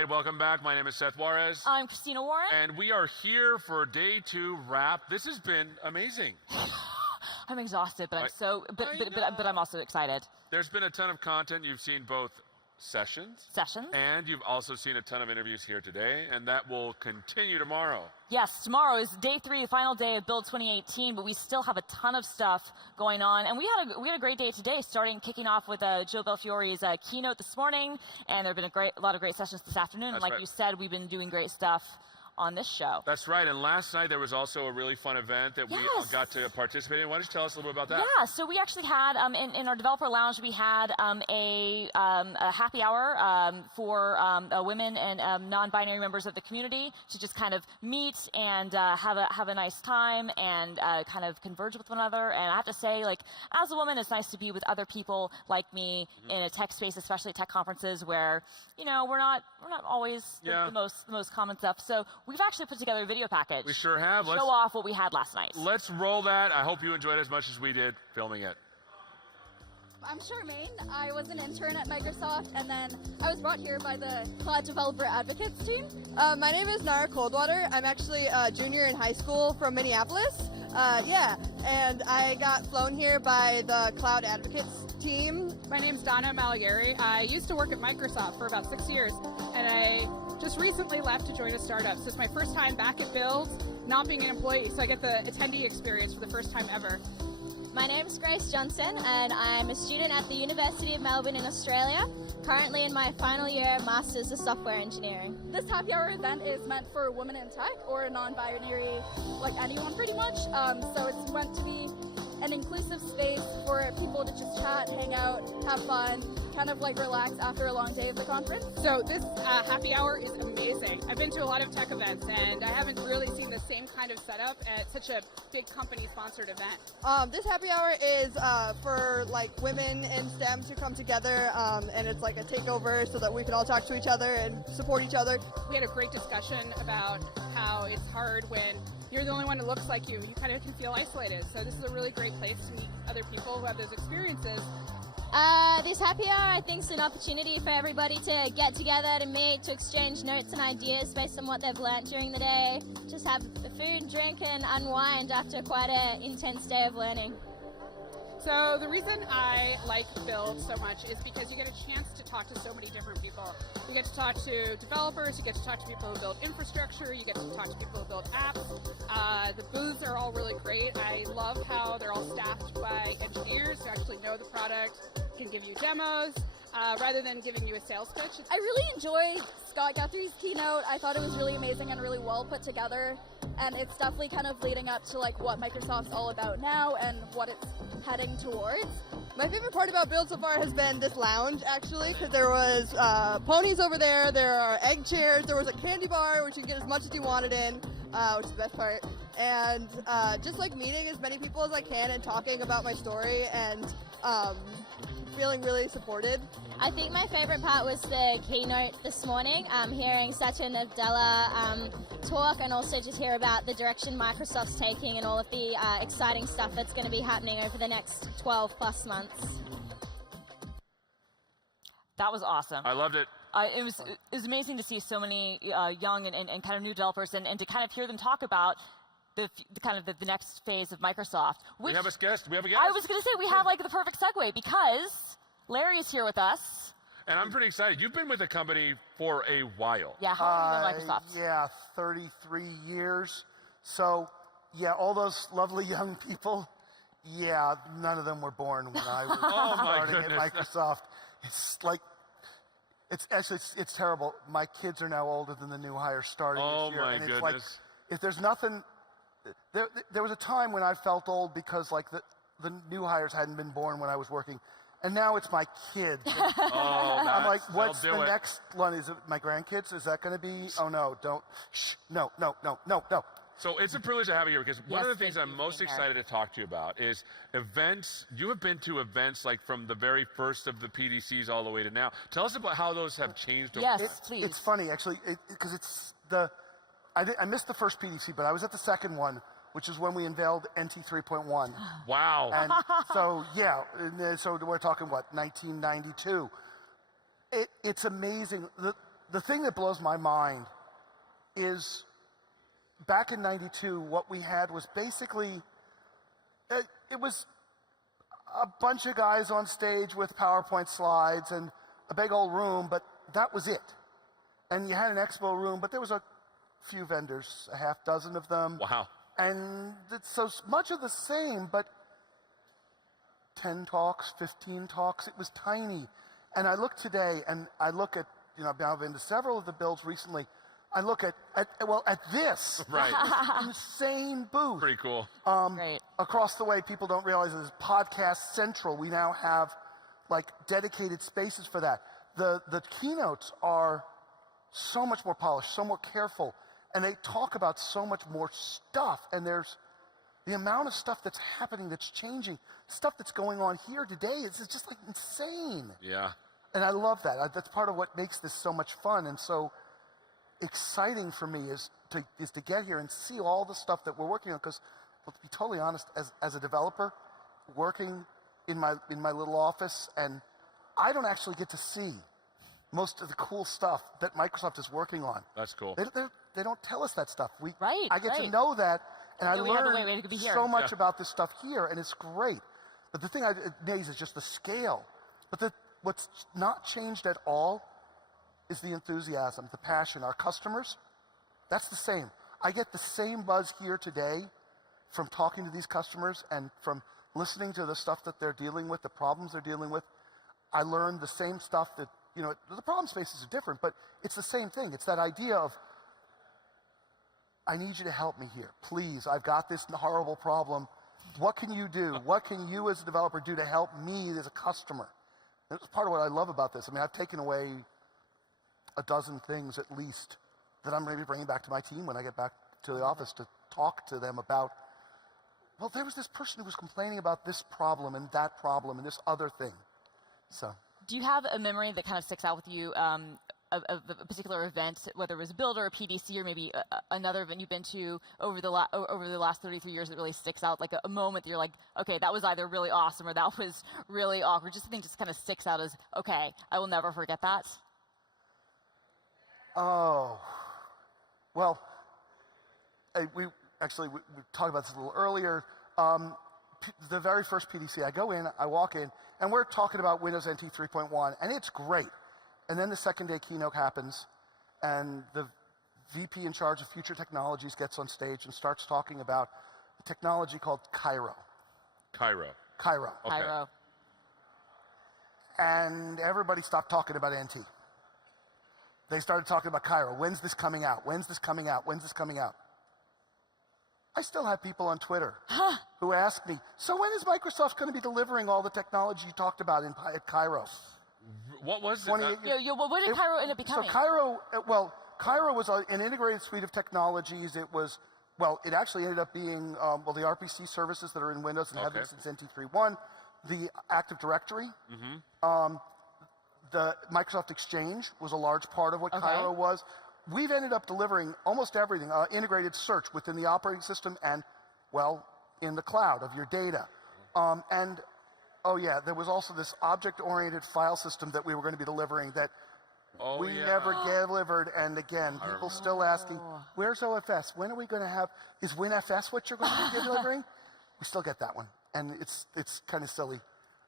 right, welcome back. My name is Seth Juarez. I'm Christina Warren. And we are here for day 2 wrap. This has been amazing. I'm exhausted, but but I'm also excited. There's been a ton of content. You've seen both sessions. And you've also seen a ton of interviews here today, and that will continue tomorrow. Yes, tomorrow is day 3, the final day of Build 2018, but we still have a ton of stuff going on. And we had a great day today, kicking off with Joe Belfiore's keynote this morning, and there have been a lot of great sessions this afternoon. That's like right. you said, we've been doing great stuff on this show. That's right. And last night there was also a really fun event that we got to participate in. Why don't you tell us a little bit about that? Yeah, so we actually had, in our developer lounge, we had a happy hour for women and non-binary members of the community to just kind of meet and have a nice time and kind of converge with one another. And I have to say, like, as a woman, it's nice to be with other people like me in a tech space, especially at tech conferences where, you know, we're not always the most common stuff. So we've actually put together a video package. We sure have. Show off what we had last night. Let's roll that. I hope you enjoyed it as much as we did filming it. I'm Charmaine. I was an intern at Microsoft, and then I was brought here by the Cloud Developer Advocates team. My name is Nara Coldwater. I'm actually a junior in high school from Minneapolis. And I got flown here by the Cloud Advocates team. My name's Donna Malieri. I used to work at Microsoft for about 6 years, and I just recently left to join a startup. So it's my first time back at Build, not being an employee, so I get the attendee experience for the first time ever. My name is Grace Johnson, and I'm a student at the University of Melbourne in Australia, currently in my final year Masters of Software Engineering. This happy hour event is meant for women in tech or non-binary, like anyone pretty much. So it's meant to be an inclusive space for people to just chat, hang out, have fun, kind of like relax after a long day of the conference. So this happy hour is amazing. I've been to a lot of tech events, and I haven't really seen the same kind of setup at such a big company-sponsored event. This happy hour is for like women in STEM to come together, and it's like a takeover so that we can all talk to each other and support each other. We had a great discussion about how it's hard when you're the only one that looks like you. You kind of can feel isolated. So this is a really great place to meet other people who have those experiences. This happy hour, I think, is an opportunity for everybody to get together, to meet, to exchange notes and ideas based on what they've learnt during the day. Just have the food, drink, and unwind after quite an intense day of learning. So the reason I like Build so much is because you get a chance to talk to so many different people. You get to talk to developers, you get to talk to people who build infrastructure, you get to talk to people who build apps. The booths are all really great. I love how they're all staffed by engineers who actually know the product, can give you demos, rather than giving you a sales pitch. I really enjoyed Scott Guthrie's keynote. I thought it was really amazing and really well put together. And it's definitely kind of leading up to like what Microsoft's all about now and what it's heading towards. My favorite part about Build so far has been this lounge, actually, because there was ponies over there, there are egg chairs, there was a candy bar which you can get as much as you wanted in, which is the best part, and just like meeting as many people as I can and talking about my story and feeling really supported. I think my favorite part was the keynote this morning, hearing Satya Nadella talk and also just hear about the direction Microsoft's taking and all of the exciting stuff that's going to be happening over the next 12 plus months. That was awesome. I loved it. It was amazing to see so many young and kind of new developers and to kind of hear them talk about the next phase of Microsoft. We have a guest. We have a guest. I was going to say we have like the perfect segue because Larry is here with us. And I'm pretty excited. You've been with the company for a while. Yeah, how long have you been with Microsoft? Yeah, 33 years. So, yeah, all those lovely young people, yeah, none of them were born when I was starting at Microsoft. It's like, it's terrible. My kids are now older than the new hires starting this year. Oh, my and goodness. it's like, if there's nothing, there was a time when I felt old because like the new hires hadn't been born when I was working. And now it's my kids. I'm like, what's the next one? Is it my grandkids? Is that going to be? Oh, no, don't. Shh, no. So it's a privilege to have you here because one of the things I'm most excited to talk to you about is events. You have been to events like from the very first of the PDCs all the way to now. Tell us about how those have changed. Yes, please. It's funny, actually, because I missed the first PDC, but I was at the second one, which is when we unveiled NT 3.1. Wow. And so, yeah, so we're talking, what, 1992. It's amazing. the thing that blows my mind is back in '92, what we had was basically, it was a bunch of guys on stage with PowerPoint slides and a big old room, but that was it. And you had an expo room, but there was a few vendors, a half dozen of them. Wow. And it's so much of the same, but 10 talks, 15 talks, it was tiny. And I look today, and I look at, I've been to several of the builds recently. I look at this. Right. This insane booth. Pretty cool. Great. Across the way, people don't realize this is Podcast Central. We now have like dedicated spaces for that. The keynotes are so much more polished, so more careful, and they talk about so much more stuff. And there's the amount of stuff that's happening, that's changing, stuff that's going on here today. It's just like insane. Yeah. And I love that. That's part of what makes this so much fun and so exciting for me is to get here and see all the stuff that we're working on. Because, well, to be totally honest, as a developer, working in my little office, and I don't actually get to see most of the cool stuff that Microsoft is working on. That's cool. They don't tell us that stuff. I get to right. know that, and I So we have a learn way to be here. so much about this stuff here, and it's great. But the thing that amazes is just the scale. But what's not changed at all is the enthusiasm, the passion. Our customers, that's the same. I get the same buzz here today from talking to these customers and from listening to the stuff that they're dealing with, the problems they're dealing with. I learned the same stuff that, the problem spaces are different, but it's the same thing. It's that idea of, I need you to help me here. Please, I've got this horrible problem. What can you do? What can you as a developer do to help me as a customer? That's part of what I love about this. I mean, I've taken away a dozen things at least that I'm going to be bringing back to my team when I get back to the office to talk to them about, well, there was this person who was complaining about this problem and that problem and this other thing. So. Do you have a memory that kind of sticks out with you of a particular event, whether it was a build or a PDC or maybe another event you've been to over the last 33 years that really sticks out, like a moment that you're like, okay, that was either really awesome or that was really awkward. Just something just kind of sticks out as, okay, I will never forget that. Oh, well, we talked about this a little earlier. The very first PDC, I walk in, and we're talking about Windows NT 3.1, and it's great. And then the second day keynote happens, and the VP in charge of future technologies gets on stage and starts talking about a technology called Cairo. Cairo. Cairo. Okay. Cairo. And everybody stopped talking about NT. They started talking about Cairo. When's this coming out? When's this coming out? When's this coming out? I still have people on Twitter who ask me, so when is Microsoft going to be delivering all the technology you talked about at Cairo? What was it? What did Cairo end up becoming? So Cairo was an integrated suite of technologies. It was, it actually ended up being, the RPC services that are in Windows and have been since NT 3.1, the Active Directory, the Microsoft Exchange was a large part of what Cairo was. We've ended up delivering almost everything, integrated search within the operating system and, in the cloud of your data. There was also this object-oriented file system that we were going to be delivering that we never delivered. And again, people still asking, where's OFS? When are we going to have, is WinFS what you're going to be delivering? We still get that one. And it's kind of silly.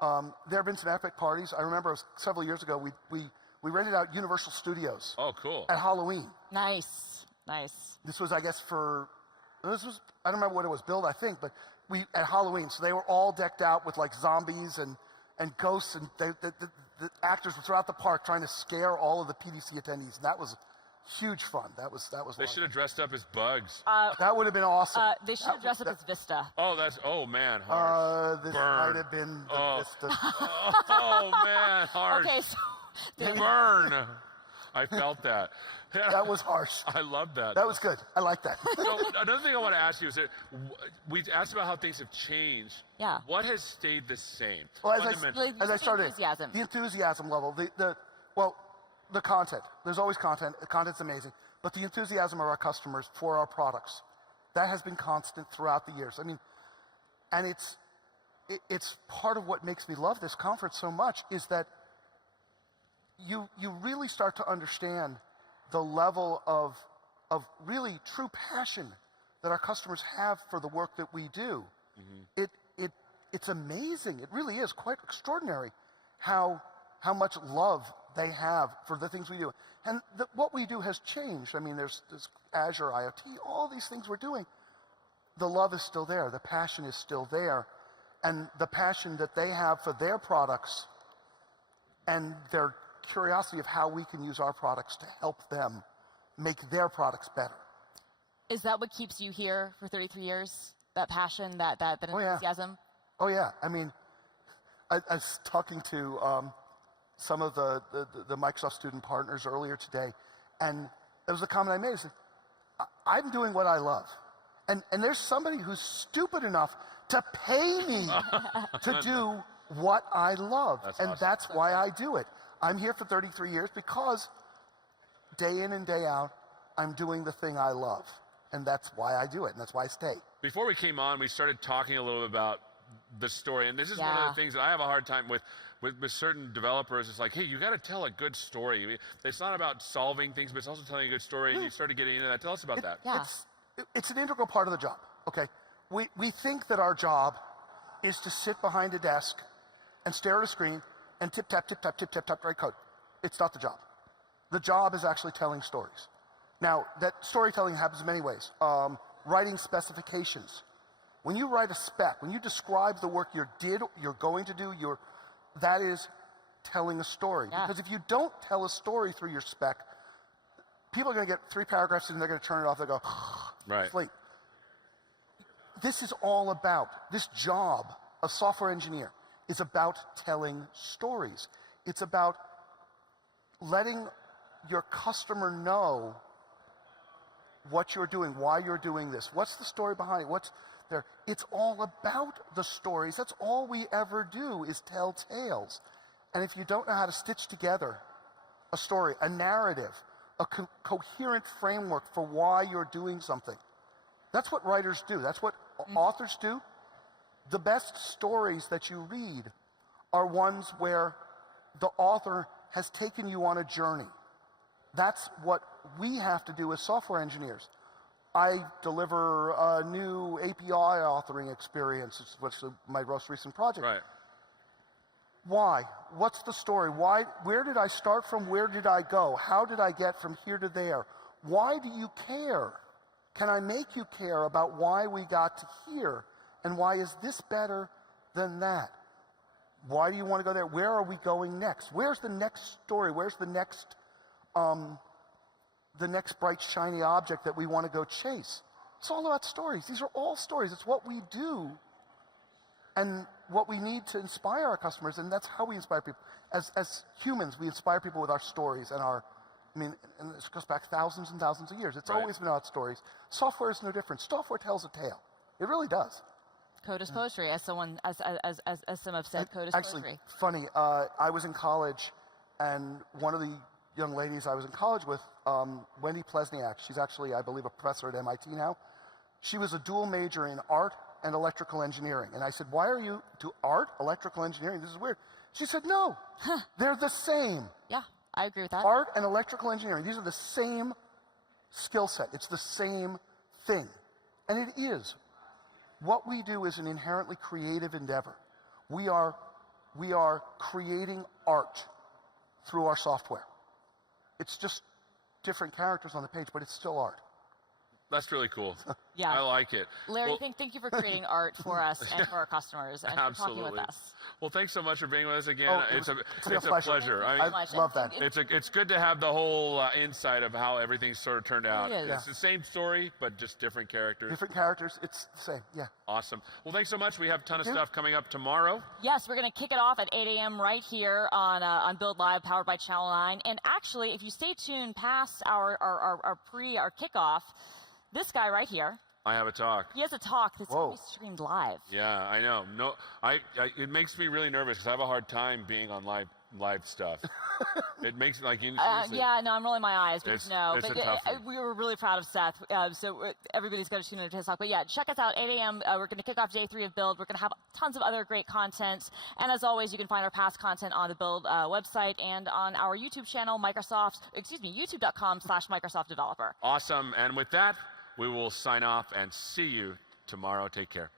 There have been some epic parties. I remember several years ago, we rented out Universal Studios. Oh, cool. At Halloween. Nice. This was, I guess, I don't remember what it was, billed, I think, but at Halloween. So they were all decked out with like zombies and ghosts, and the actors were throughout the park trying to scare all of the PDC attendees. And that was huge fun. That was. They should have dressed up as bugs. That would have been awesome. They should have dressed up as Vista. Oh man, harsh. This Burn. might have been the Vista. Oh man, harsh. Okay, so Burn. I felt that. That was harsh. I love that. That was good. I like that. So another thing I want to ask you is that we asked about how things have changed. Yeah. What has stayed the same? Well, Fundamentally. as I started, enthusiasm. the enthusiasm level, the content. There's always content. The content's amazing. But the enthusiasm of our customers for our products, that has been constant throughout the years. I mean, and it's part of what makes me love this conference so much is that you really start to understand the level of really true passion that our customers have for the work that we do. It's amazing. It really is quite extraordinary how much love they have for the things we do. And what we do has changed. I mean, there's Azure, IoT, all these things we're doing. The love is still there. The passion is still there. And the passion that they have for their products and their curiosity of how we can use our products to help them make their products better. Is that what keeps you here for 33 years? That passion, that enthusiasm? Oh, yeah. I mean, I was talking to some of the Microsoft student partners earlier today, and there was a comment I made. It's like, I'm doing what I love. And there's somebody who's stupid enough to pay me to do what I love. That's why I do it. I'm here for 33 years because day in and day out, I'm doing the thing I love. And that's why I do it, and that's why I stay. Before we came on, we started talking a little bit about the story. And this is one of the things that I have a hard time with certain developers. It's like, hey, you got to tell a good story. I mean, it's not about solving things, but it's also telling a good story. And you started getting into that. Tell us about that. Yeah. It's an integral part of the job, okay? We think that our job is to sit behind a desk and stare at a screen and tip-tap, tip-tap, tip-tap, write code. It's not the job. The job is actually telling stories. Now, that storytelling happens in many ways. Writing specifications. When you write a spec, when you describe the work you're going to do, that is telling a story. Yeah. Because if you don't tell a story through your spec, people are going to get 3 paragraphs and they're going to turn it off. They go, sleep. This is all about, this job of software engineer is about telling stories. It's about letting your customer know what you're doing, why you're doing this, what's the story behind it, what's there. It's all about the stories. That's all we ever do is tell tales. And if you don't know how to stitch together a story, a narrative, a coherent framework for why you're doing something, that's what writers do. That's what authors do. The best stories that you read are ones where the author has taken you on a journey. That's what we have to do as software engineers. I deliver a new API authoring experience, which is my most recent project. Right. Why? What's the story? Why? Where did I start from? Where did I go? How did I get from here to there? Why do you care? Can I make you care about why we got to here? And why is this better than that? Why do you want to go there? Where are we going next? Where's the next story? Where's the next bright, shiny object that we want to go chase? It's all about stories. These are all stories. It's what we do and what we need to inspire our customers, and that's how we inspire people. As humans, we inspire people with our stories and and this goes back thousands and thousands of years. It's always been about stories. Software is no different. Software tells a tale. It really does. Code is poetry, as some have said. Code is actually, poetry. Funny. I was in college, and one of the young ladies I was in college with, Wendy Plesniak. She's actually, I believe, a professor at MIT now. She was a dual major in art and electrical engineering. And I said, why are you to art, electrical engineering? This is weird. She said, no, they're the same. Yeah, I agree with that. Art and electrical engineering, these are the same skill set. It's the same thing. And it is. What we do is an inherently creative endeavor. We are creating art through our software. It's just different characters on the page, but it's still art. That's really cool. Yeah. I like it. Larry, thank you for creating art for us and for our customers and for talking with us. Well, thanks so much for being with us again. Oh, it's a pleasure. pleasure. I love that. It's good to have the whole insight of how everything sort of turned out. It is. It's the same story, but just different characters. Different characters. It's the same. Yeah. Awesome. Well, thanks so much. We have a ton of stuff coming up tomorrow. Yes, we're going to kick it off at 8 a.m. right here on Build Live, powered by Channel 9. And actually, if you stay tuned past our kickoff, this guy right here. I have a talk. He has a talk that's going to be streamed live. Yeah, I know. No, it makes me really nervous because I have a hard time being on live live stuff. It makes like you. Yeah, no, I'm rolling my eyes because it's a tough one. we were really proud of Seth. So everybody's got to tune into his talk. But yeah, check us out 8 a.m. We're going to kick off day 3 of Build. We're going to have tons of other great content. And as always, you can find our past content on the Build website and on our YouTube channel, youtube.com/Microsoft Developer. Awesome. And with that, we will sign off and see you tomorrow. Take care.